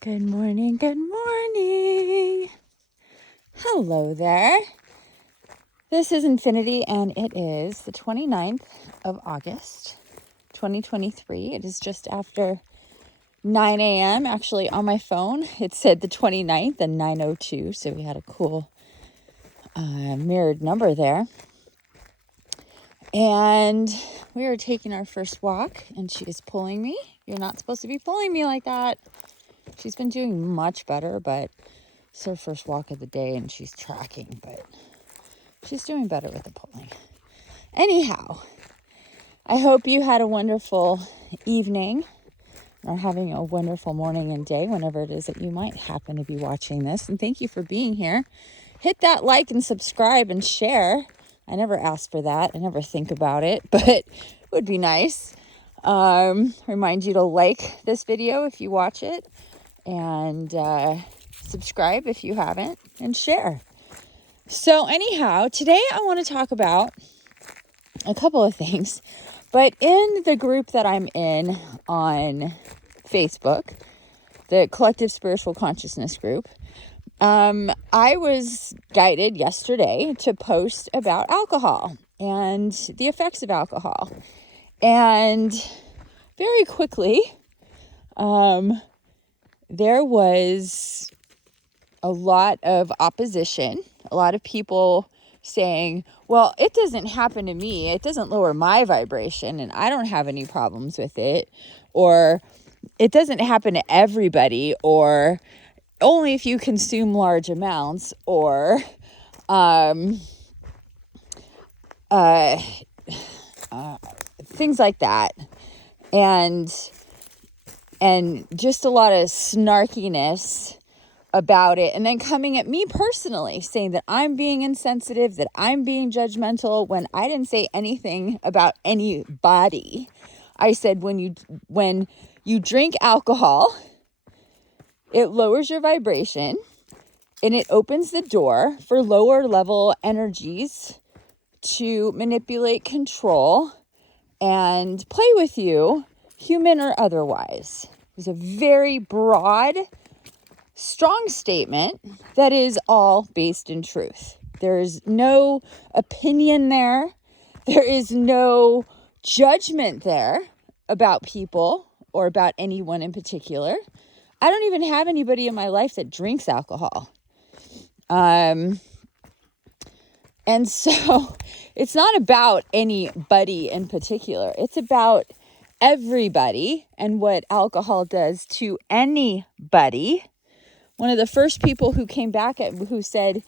Good morning, good morning. Hello there. This is Infiniti, and it is the 29th of August, 2023. It is just after 9 a.m. Actually, on my phone, it said the 29th and 9:02, so we had a cool mirrored number there. And we are taking our first walk, and she is pulling me. You're not supposed to be pulling me like that. She's been doing much better, but it's her first walk of the day, and she's tracking, but she's doing better with the pulling. Anyhow, I hope you had a wonderful evening or having a wonderful morning and day, whenever it is that you might happen to be watching this. And thank you for being here. Hit that like and subscribe and share. I never ask for that. I never think about it, but it would be nice. Remind you to like this video if you watch it, and subscribe if you haven't, and share. So anyhow, today I want to talk about a couple of things, but in the group that I'm in on Facebook, the Collective Spiritual Consciousness group, I was guided yesterday to post about alcohol and the effects of alcohol. And very quickly, there was a lot of opposition, a lot of people saying, well, it doesn't happen to me. It doesn't lower my vibration, and I don't have any problems with it. Or it doesn't happen to everybody, or only if you consume large amounts, or things like that. And just a lot of snarkiness about it, and then coming at me personally, saying that I'm being insensitive, that I'm being judgmental, when I didn't say anything about anybody. I said when you drink alcohol, it lowers your vibration, and it opens the door for lower level energies to manipulate, control, and play with you, human or otherwise. It was a very broad, strong statement that is all based in truth. There is no opinion there. There is no judgment there about people or about anyone in particular. I don't even have anybody in my life that drinks alcohol. And so it's not about anybody in particular. It's about everybody and what alcohol does to anybody. One of the first people who came back who said,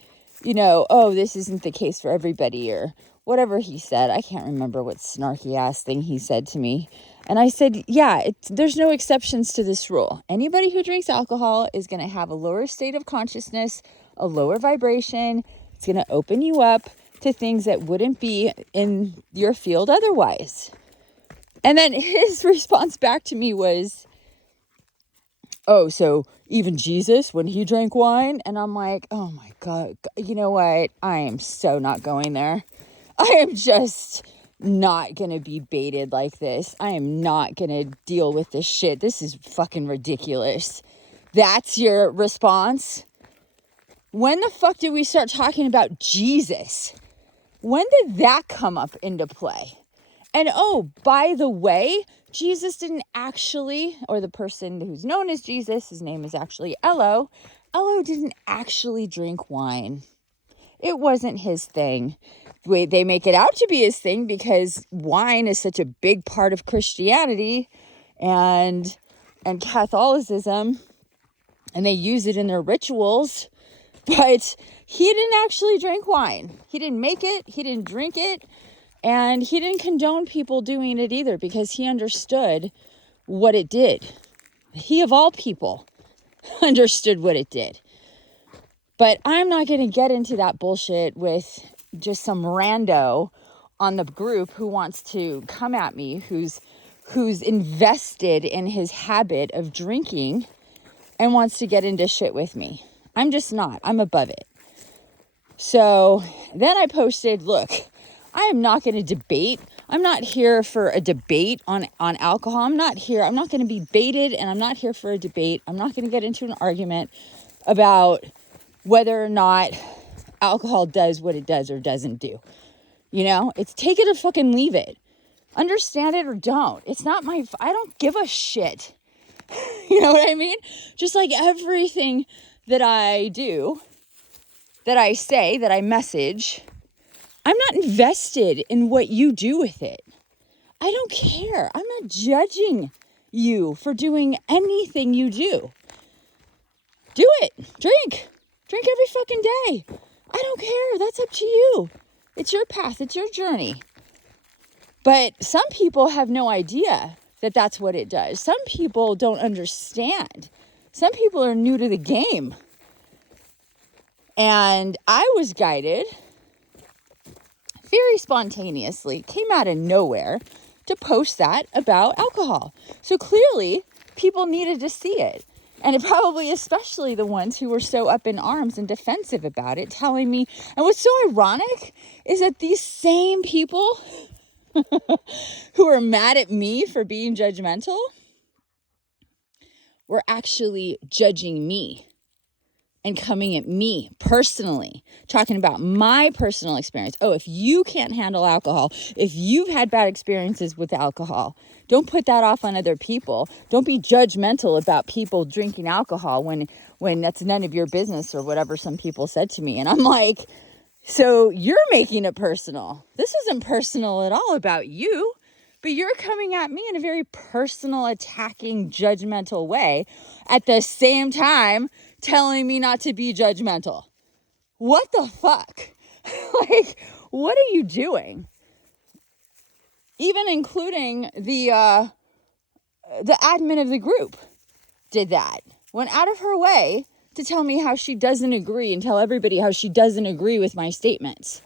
oh, this isn't the case for everybody, or whatever he said. I can't remember what snarky ass thing he said to me. And I said, yeah, there's no exceptions to this rule. Anybody who drinks alcohol is going to have a lower state of consciousness, a lower vibration. It's going to open you up to things that wouldn't be in your field otherwise. And then his response back to me was, oh, so even Jesus, when he drank wine? And I'm like, oh my God, you know what? I am so not going there. I am just not going to be baited like this. I am not going to deal with this shit. This is fucking ridiculous. That's your response? When the fuck did we start talking about Jesus? When did that come up into play? And oh, by the way, Jesus didn't actually, or the person who's known as Jesus, his name is actually Elo. Elo didn't actually drink wine. It wasn't his thing. They make it out to be his thing because wine is such a big part of Christianity and Catholicism, and they use it in their rituals. But he didn't actually drink wine. He didn't make it. He didn't drink it. And he didn't condone people doing it either, because he understood what it did. He, of all people, understood what it did. But I'm not going to get into that bullshit with just some rando on the group who wants to come at me, who's invested in his habit of drinking and wants to get into shit with me. I'm just not. I'm above it. So then I posted, look, I am not going to debate. I'm not here for a debate on alcohol. I'm not going to be baited, and I'm not here for a debate. I'm not going to get into an argument about whether or not alcohol does what it does or doesn't do. It's take it or fucking leave it. Understand it or don't. It's not I don't give a shit. You know what I mean? Just like everything that I do, that I say, that I message, I'm not invested in what you do with it. I don't care. I'm not judging you for doing anything you do. Do it. Drink every fucking day. I don't care. That's up to you. It's your path. It's your journey. But some people have no idea that that's what it does. Some people don't understand. Some people are new to the game. And I was guided very spontaneously, came out of nowhere to post that about alcohol. So clearly people needed to see it. And it probably, especially the ones who were so up in arms and defensive about it, telling me. And what's so ironic is that these same people who are mad at me for being judgmental were actually judging me and coming at me personally, talking about my personal experience. Oh, if you can't handle alcohol, if you've had bad experiences with alcohol, don't put that off on other people. Don't be judgmental about people drinking alcohol when that's none of your business, or whatever some people said to me. And I'm like, so you're making it personal. This isn't personal at all about you, but you're coming at me in a very personal, attacking, judgmental way, at the same time telling me not to be judgmental. What the fuck? Like, what are you doing? Even including the admin of the group did that. Went out of her way to tell me how she doesn't agree, and tell everybody how she doesn't agree with my statements.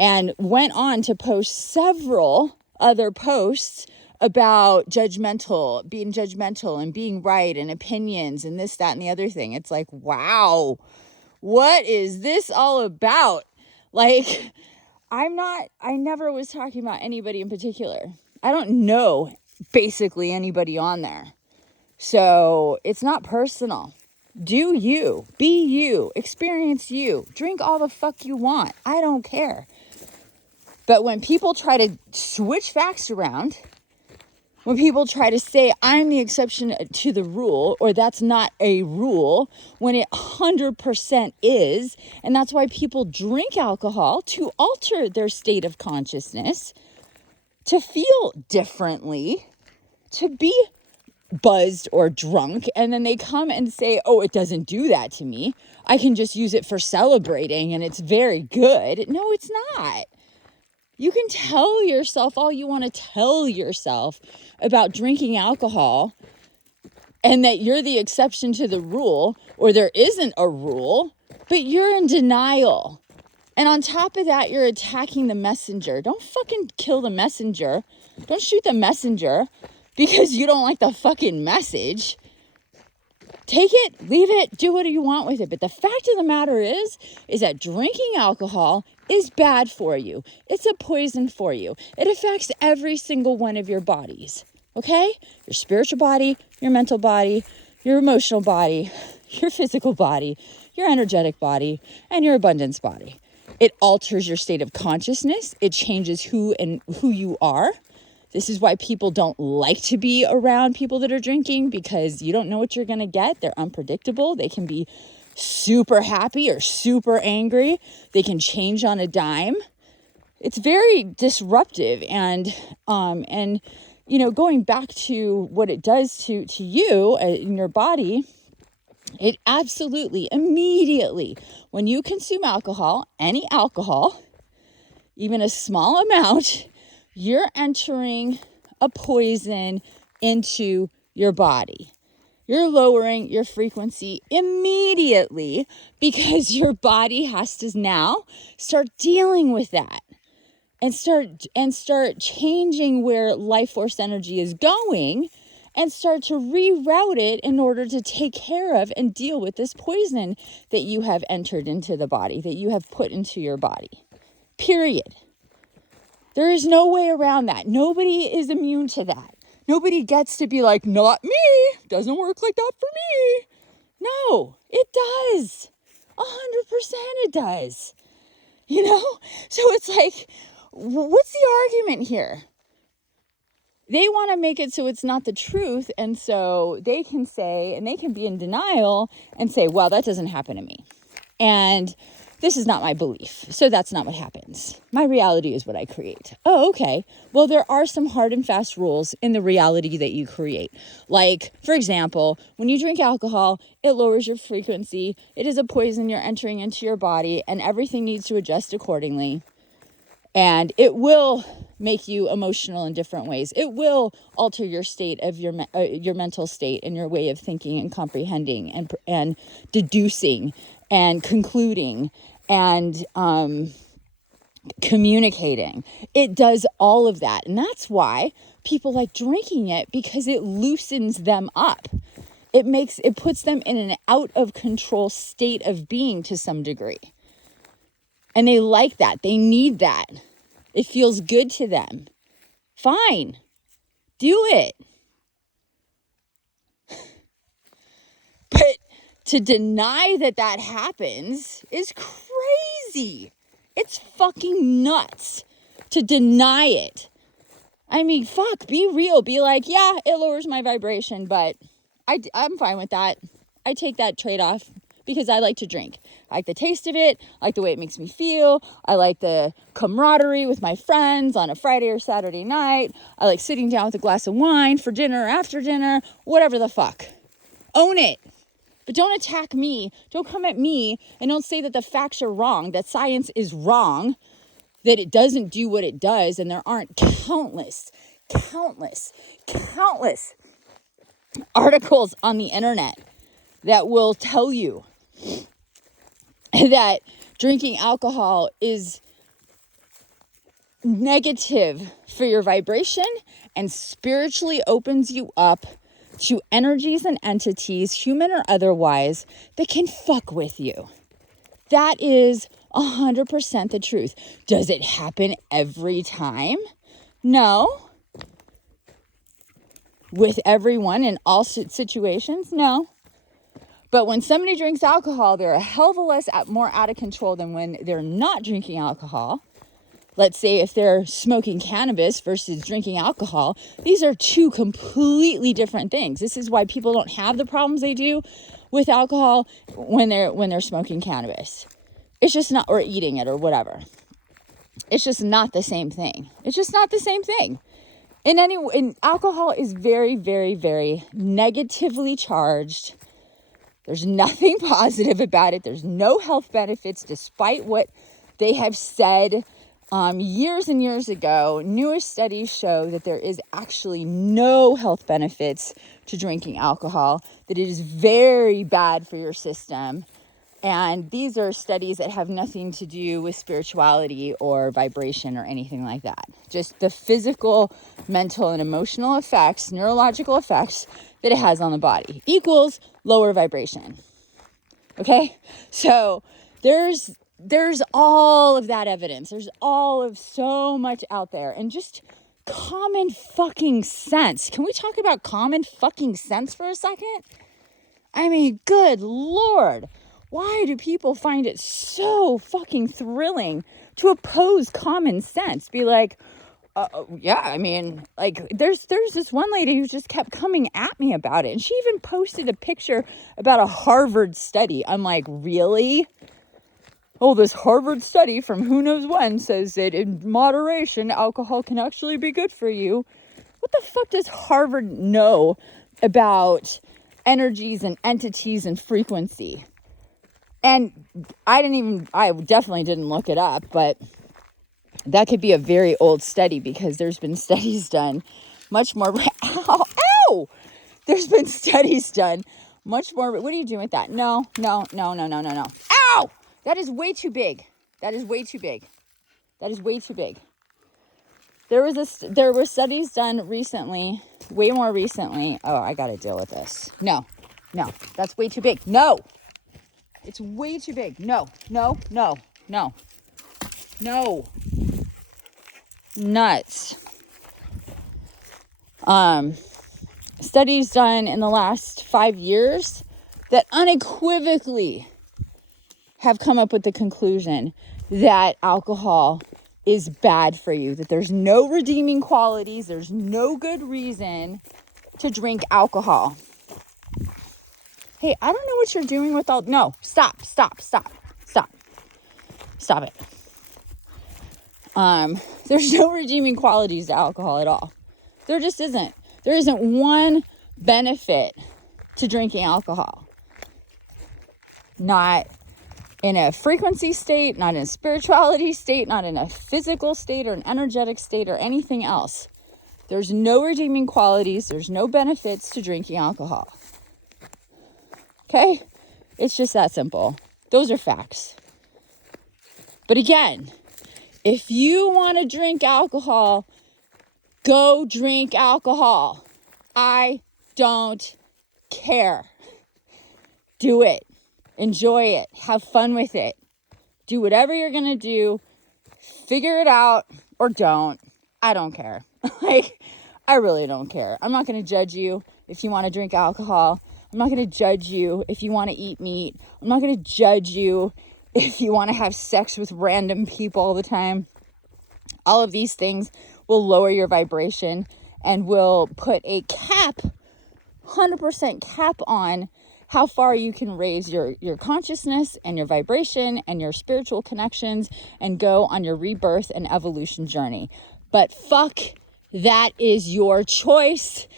And went on to post several other posts about being judgmental and being right, and opinions and this, that, and the other thing. It's like, wow, what is this all about? Like, I never was talking about anybody in particular. I don't know basically anybody on there. So it's not personal. Do you, be you, experience you, drink all the fuck you want. I don't care. But when people try to switch facts around, when people try to say I'm the exception to the rule, or that's not a rule, when it 100% is, and that's why people drink alcohol, to alter their state of consciousness, to feel differently, to be buzzed or drunk, and then they come and say, oh, it doesn't do that to me. I can just use it for celebrating and it's very good. No, it's not. You can tell yourself all you want to tell yourself about drinking alcohol, and that you're the exception to the rule, or there isn't a rule, but you're in denial. And on top of that, you're attacking the messenger. Don't fucking kill the messenger. Don't shoot the messenger because you don't like the fucking message. Take it, leave it, do what you want with it. But the fact of the matter is that drinking alcohol is bad for you. It's a poison for you. It affects every single one of your bodies, okay? Your spiritual body, your mental body, your emotional body, your physical body, your energetic body, and your abundance body. It alters your state of consciousness. It changes who you are. This is why people don't like to be around people that are drinking, because you don't know what you're going to get. They're unpredictable. They can be super happy or super angry. They can change on a dime. It's very disruptive. And going back to what it does to you in your body, it absolutely, immediately, when you consume alcohol, any alcohol, even a small amount, you're entering a poison into your body. You're lowering your frequency immediately, because your body has to now start dealing with that and start changing where life force energy is going, and start to reroute it in order to take care of and deal with this poison that you have entered into the body, that you have put into your body. Period. There is no way around that. Nobody is immune to that. Nobody gets to be like, not me. Doesn't work like that for me. No, it does. 100% it does. You know? So it's like, what's the argument here? They want to make it so it's not the truth. And so they can say, and they can be in denial and say, well, that doesn't happen to me. And this is not my belief. So that's not what happens. My reality is what I create. Oh, okay. Well, there are some hard and fast rules in the reality that you create. Like, for example, when you drink alcohol, it lowers your frequency. It is a poison you're entering into your body, and everything needs to adjust accordingly. And it will make you emotional in different ways. It will alter your state of your mental state and your way of thinking and comprehending and deducing and concluding and communicating. It does all of that. And that's why people like drinking it, because it loosens them up. It puts them in an out of control state of being to some degree. And they like that. They need that. It feels good to them. Fine. Do it. But to deny that that happens is crazy. It's fucking nuts to deny it. I mean, fuck, be real. Be like, yeah, it lowers my vibration, but I'm fine with that. I take that trade-off because I like to drink. I like the taste of it. I like the way it makes me feel. I like the camaraderie with my friends on a Friday or Saturday night. I like sitting down with a glass of wine for dinner or after dinner, whatever the fuck. Own it. But don't attack me. Don't come at me and don't say that the facts are wrong, that science is wrong, that it doesn't do what it does. And there aren't countless articles on the internet that will tell you that drinking alcohol is negative for your vibration and spiritually opens you up to energies and entities, human or otherwise, that can fuck with you. That is 100% the truth. Does it happen every time? No. With everyone in all situations? No. But when somebody drinks alcohol, they're a hell of a less more out of control than when they're not drinking alcohol. Let's say if they're smoking cannabis versus drinking alcohol, these are two completely different things. This is why people don't have the problems they do with alcohol when they're smoking cannabis. It's just not, or eating it or whatever. It's just not the same thing. It's just not the same thing. Alcohol is very, very, very negatively charged. There's nothing positive about it. There's no health benefits, despite what they have said years and years ago. Newest studies show that there is actually no health benefits to drinking alcohol, that it is very bad for your system. And these are studies that have nothing to do with spirituality or vibration or anything like that. Just the physical, mental, and emotional effects, neurological effects that it has on the body equals lower vibration. Okay? So there's all of that evidence. There's all of so much out there. And just common fucking sense. Can we talk about common fucking sense for a second? I mean, good Lord. Why do people find it so fucking thrilling to oppose common sense? Be like, yeah, I mean, like, there's this one lady who just kept coming at me about it. And she even posted a picture about a Harvard study. I'm like, really? Oh, this Harvard study from who knows when says that in moderation, alcohol can actually be good for you. What the fuck does Harvard know about energies and entities and frequency? And I definitely didn't look it up, but that could be a very old study because there's been studies done much more. Ow! There's been studies done much more. What are you doing with that? No. Ow! That is way too big. There were studies done recently, way more recently. Oh, I got to deal with this. No, that's way too big. No. It's way too big. No. Nuts. Studies done in the last 5 years that unequivocally have come up with the conclusion that alcohol is bad for you, that there's no redeeming qualities, there's no good reason to drink alcohol. Hey, I don't know what you're doing with all... No, stop it. There's no redeeming qualities to alcohol at all. There just isn't. There isn't one benefit to drinking alcohol. Not in a frequency state, not in a spirituality state, not in a physical state or an energetic state or anything else. There's no redeeming qualities. There's no benefits to drinking alcohol. Okay? It's just that simple. Those are facts. But again, if you want to drink alcohol, go drink alcohol. I don't care. Do it. Enjoy it. Have fun with it. Do whatever you're going to do. Figure it out or don't. I don't care. I really don't care. I'm not going to judge you if you want to drink alcohol. I'm not going to judge you if you want to eat meat. I'm not going to judge you if you want to have sex with random people all the time. All of these things will lower your vibration and will put a cap, 100% cap on how far you can raise your consciousness and your vibration and your spiritual connections and go on your rebirth and evolution journey. But fuck, that is your choice.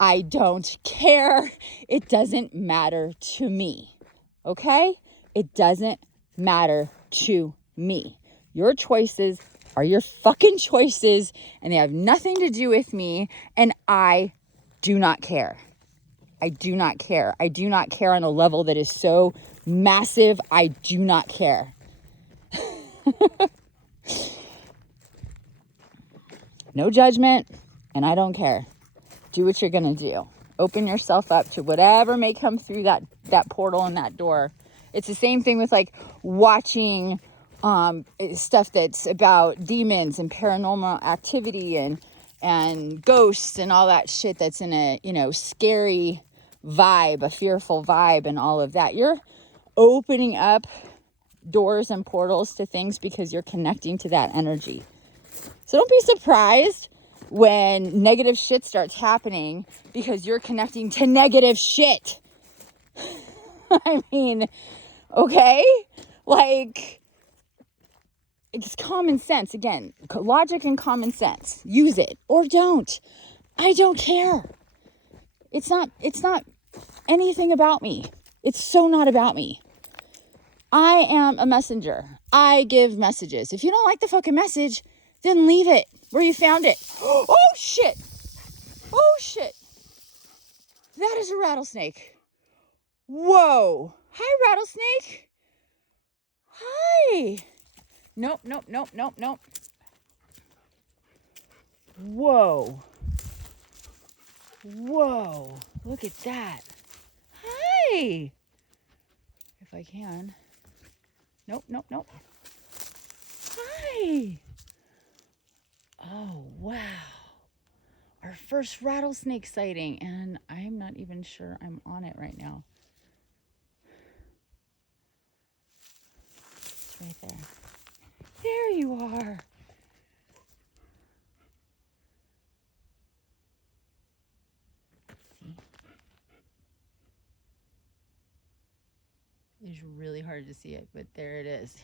I don't care. It doesn't matter to me. Okay? It doesn't matter to me. Your choices are your fucking choices, and they have nothing to do with me, and I do not care. I do not care. I do not care on a level that is so massive. I do not care. No judgment, and I don't care. Do what you're going to do. Open yourself up to whatever may come through that portal and that door. It's the same thing with like watching stuff that's about demons and paranormal activity and ghosts and all that shit that's in a, scary vibe, a fearful vibe and all of that. You're opening up doors and portals to things because you're connecting to that energy. So don't be surprised when negative shit starts happening because you're connecting to negative shit. I mean, okay? Like, it's common sense. Again, logic and common sense. Use it or don't. I don't care. It's not anything about me. It's so not about me. I am a messenger. I give messages. If you don't like the fucking message, then leave it where you found it. Oh, shit. Oh, shit. That is a rattlesnake. Whoa. Hi, rattlesnake. Hi. Nope. Whoa. Look at that. Hi. If I can. Nope. Hi. Oh, wow. Our first rattlesnake sighting, and I'm not even sure I'm on it right now. It's right there. There you are. See? It's really hard to see it, but there it is.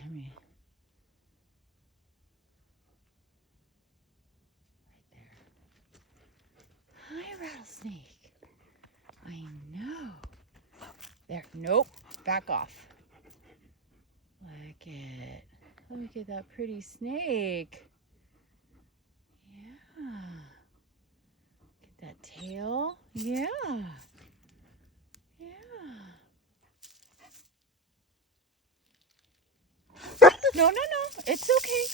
Hi, rattlesnake. I know. There. Nope. Back off. Look at that pretty snake. Yeah. Look at that tail. Yeah. No. It's okay.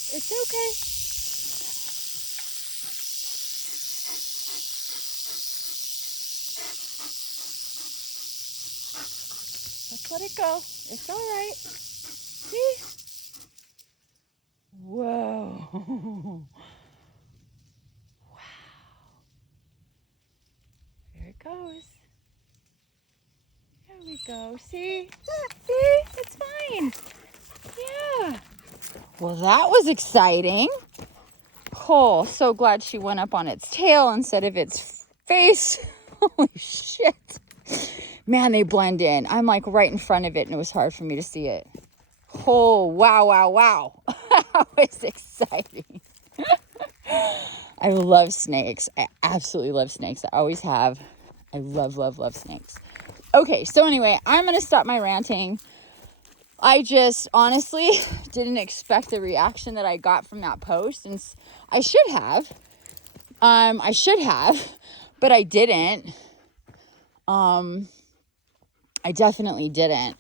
Let's let it go. It's all right. See? Whoa. goes. There we go. See? See? It's fine. Yeah. Well, that was exciting. Oh, so glad she went up on its tail instead of its face. Holy shit. Man, they blend in. I'm like right in front of it and it was hard for me to see it. Oh, wow, wow, wow. That was exciting. I love snakes. I absolutely love snakes. I always have. I love, love, love snakes. Okay, so anyway, I'm going to stop my ranting. I just honestly didn't expect the reaction that I got from that post. And I should have. But I didn't. I definitely didn't.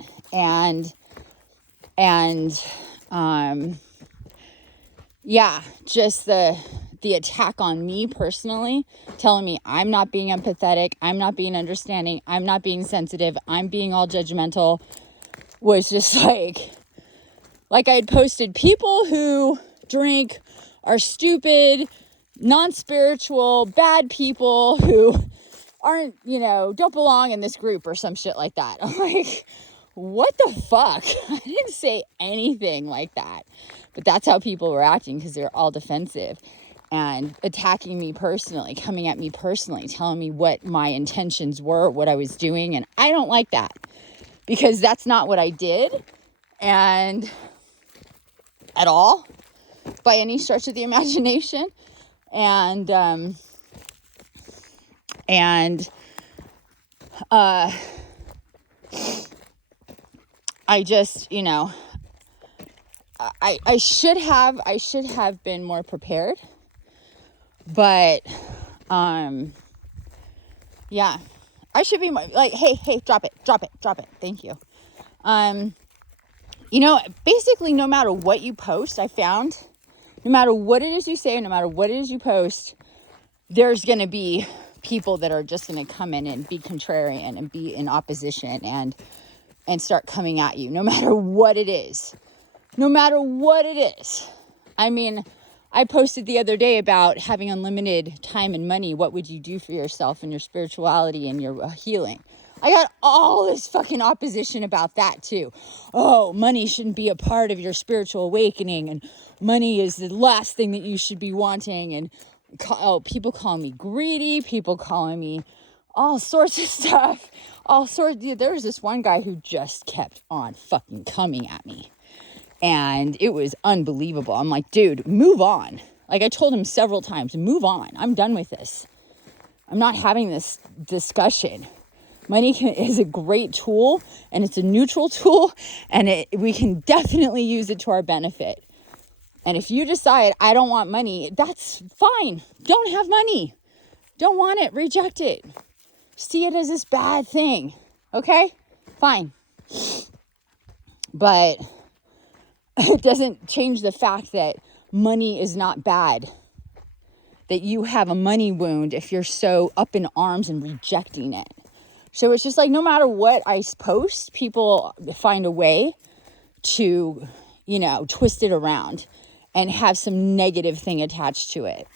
Yeah, just the attack on me personally, telling me I'm not being empathetic, I'm not being understanding, I'm not being sensitive, I'm being all judgmental, was just like I had posted, people who drink are stupid, non-spiritual, bad people who aren't, don't belong in this group or some shit like that. I'm like, what the fuck? I didn't say anything like that. But that's how people were acting, because they're all defensive and attacking me personally, coming at me personally, telling me what my intentions were, what I was doing. And I don't like that, because that's not what I did, and at all, by any stretch of the imagination. And I just, I should have been more prepared, but, yeah, I should be more like, hey, drop it. Thank you. Basically no matter what you post, I found, no matter what it is you say, no matter what it is you post, there's going to be people that are just going to come in and be contrarian and be in opposition and start coming at you, no matter what it is. I mean, I posted the other day about having unlimited time and money. What would you do for yourself and your spirituality and your healing? I got all this fucking opposition about that too. Oh, money shouldn't be a part of your spiritual awakening, and money is the last thing that you should be wanting. And people calling me greedy, people calling me all sorts of stuff, There was this one guy who just kept on fucking coming at me, and it was unbelievable. I'm like, dude, move on. Like, I told him several times, move on. I'm done with this. I'm not having this discussion. Money is a great tool, and it's a neutral tool, and we can definitely use it to our benefit. And if you decide, I don't want money, that's fine. Don't have money. Don't want it. Reject it. See it as this bad thing. Okay? Fine. But it doesn't change the fact that money is not bad. That you have a money wound if you're so up in arms and rejecting it. So it's just like, no matter what I post, people find a way to, twist it around and have some negative thing attached to it.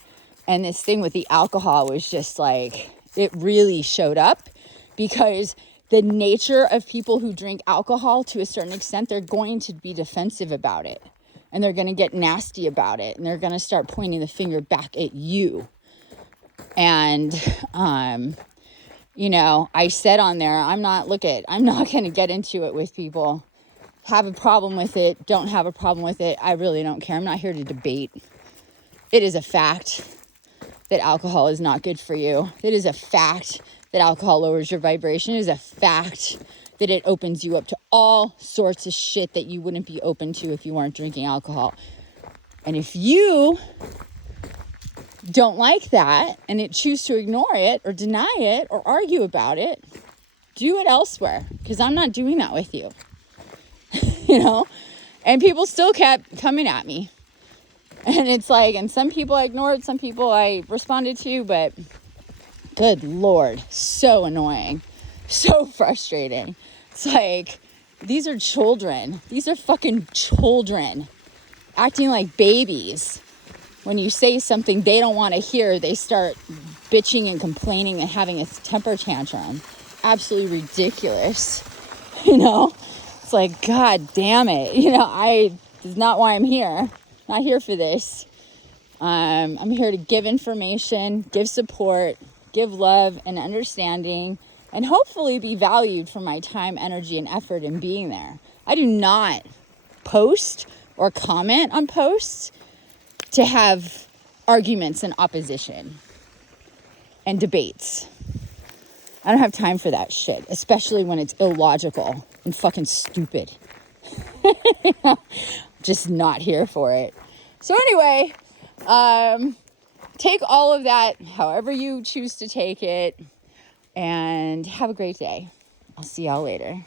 And this thing with the alcohol was just like, it really showed up, because the nature of people who drink alcohol, to a certain extent, they're going to be defensive about it, and they're going to get nasty about it, and they're going to start pointing the finger back at you. And, I said on there, I'm not going to get into it with people. Have a problem with it, don't have a problem with it. I really don't care. I'm not here to debate. It is a fact that alcohol is not good for you. It is a fact that alcohol lowers your vibration. It is a fact that it opens you up to all sorts of shit that you wouldn't be open to if you weren't drinking alcohol. And if you don't like that and choose to ignore it or deny it or argue about it, do it elsewhere, because I'm not doing that with you. And people still kept coming at me. And it's like, and some people I ignored, some people I responded to, but good Lord, so annoying, so frustrating. It's like, these are children. These are fucking children acting like babies. When you say something they don't want to hear, they start bitching and complaining and having a temper tantrum. Absolutely ridiculous. It's like, God damn it. This is not why I'm here. Not here for this. I'm here to give information, give support, give love and understanding, and hopefully be valued for my time, energy, and effort in being there. I do not post or comment on posts to have arguments and opposition and debates. I don't have time for that shit, especially when it's illogical and fucking stupid. Just not here for it. So anyway, take all of that however you choose to take it, and have a great day. I'll see y'all later.